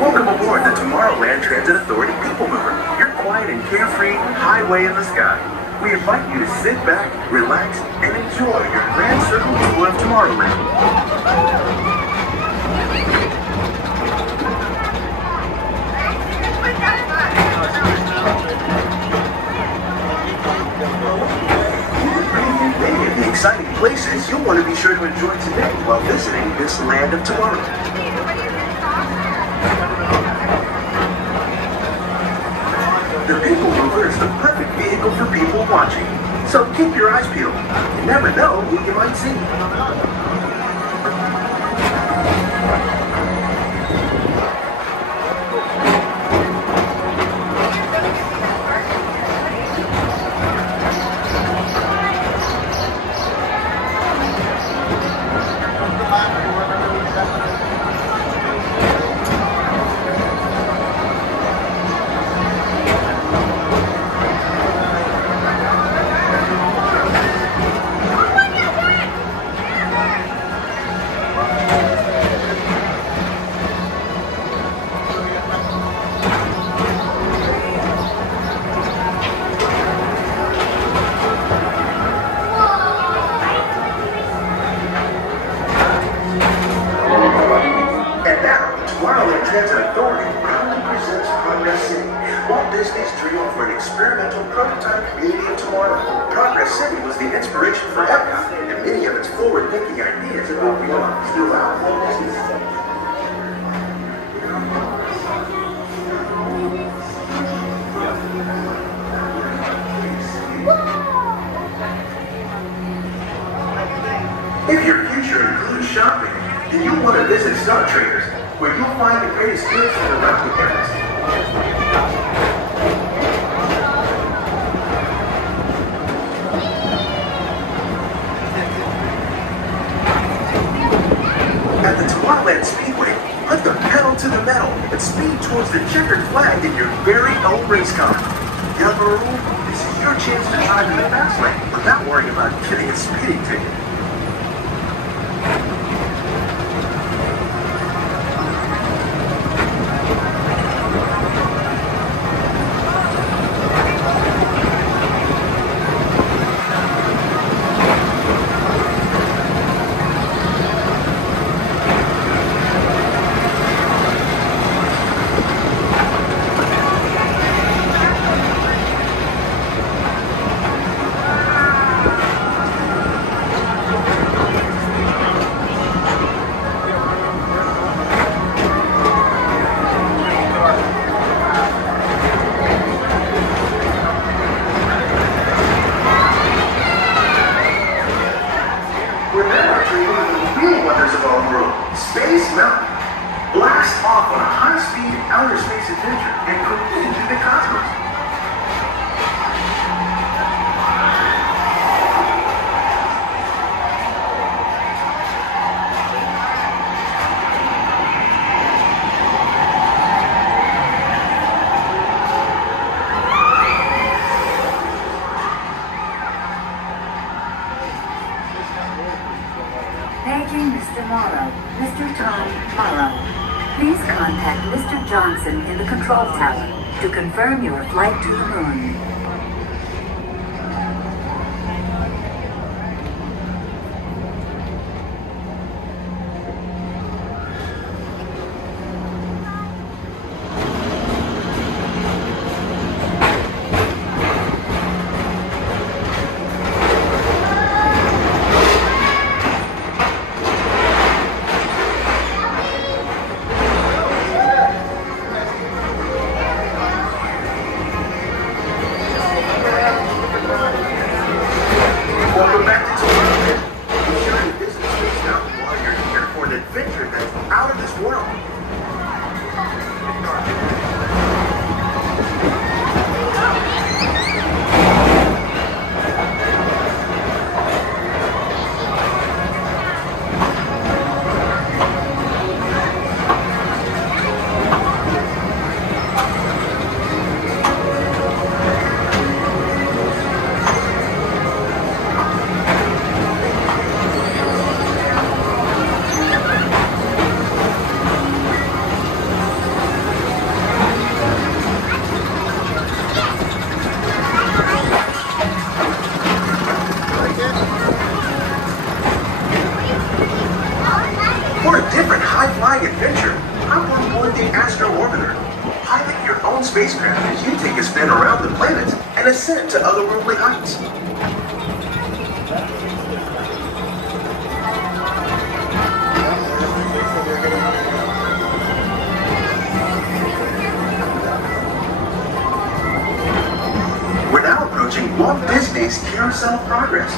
Welcome aboard the Tomorrowland Transit Authority PeopleMover, your quiet and carefree highway in the sky. We invite you to sit back, relax, and enjoy your grand circle tour of Tomorrowland. Many of the exciting places you'll want to be sure to enjoy today while visiting this land of tomorrow. The PeopleMover is the perfect vehicle for people watching. So keep your eyes peeled. You never know who you might see. Transit Authority proudly presents Progress City, Walt Disney's dream for an experimental prototype community of tomorrow. Progress City was the inspiration for Epcot, and many of its forward-thinking ideas have been realized throughout Walt Disney. If your future includes shopping, then you'll want to visit Star Traders, where you'll find the greatest deals from around the campus. At the Tomorrowland Speedway, put the pedal to the metal and speed towards the checkered flag in your very own race car. Down the road, this is your chance to drive in the fast lane without worrying about getting a speeding ticket. Space Mountain. Blast off on a high-speed outer space adventure and careen through the cosmos. Paging Mr. Morrow. Mr. Tom Morrow. Please contact Mr. Johnson in the control tower to confirm your flight to the moon. hop on board the Astro Orbiter. Pilot your own spacecraft as you take a spin around the planet and ascend to otherworldly heights. We're now approaching Walt Disney's Carousel of Progress.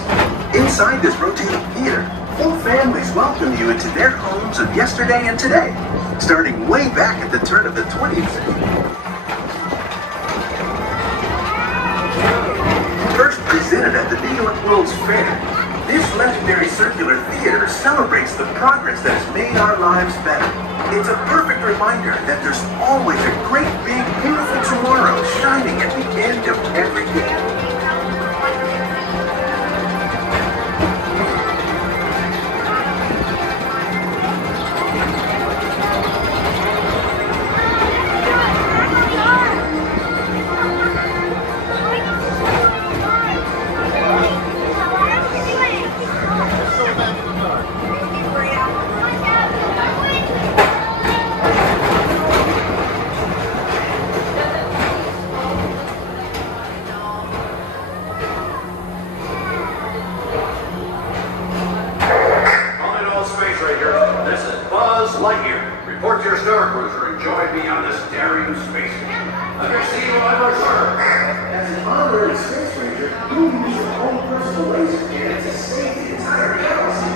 Inside this rotating theater, full families welcome you into their homes of yesterday and today, starting way back at the turn of the 20th century. First presented at the New York World's Fair, this legendary circular theater celebrates the progress that has made our lives better. It's a perfect reminder that there's always a great, big, beautiful tomorrow shining at the end of every day. Report to your star cruiser and join me on this daring space mission. Let me see you on my star. As an honorary space ranger, you'll use your own personal laser cannon to save the entire galaxy.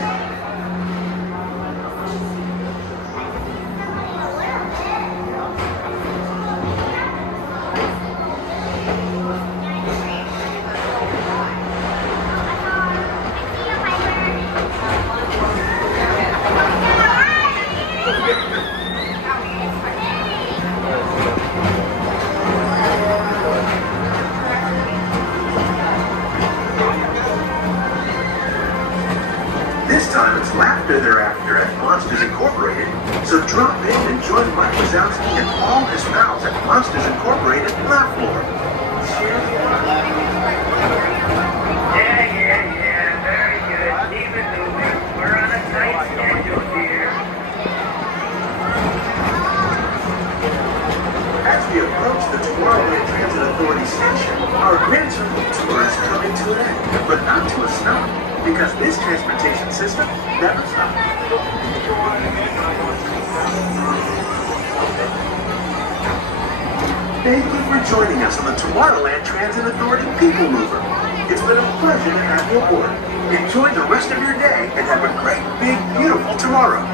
This time it's laughter thereafter at Monsters Incorporated, so drop in and join Mike Wazowski and all his pals at Monsters Incorporated Laugh Floor. Share the fun. Yeah, very good. Keep it moving. We're on a tight schedule here. As we approach the Tomorrowland Transit Authority station, our Grand Circle tour is coming to an end, but not to a stop, because this transportation system never stops. Thank you for joining us on the Tomorrowland Transit Authority PeopleMover. It's been a pleasure to have you aboard. Enjoy the rest of your day and have a great, big, beautiful tomorrow.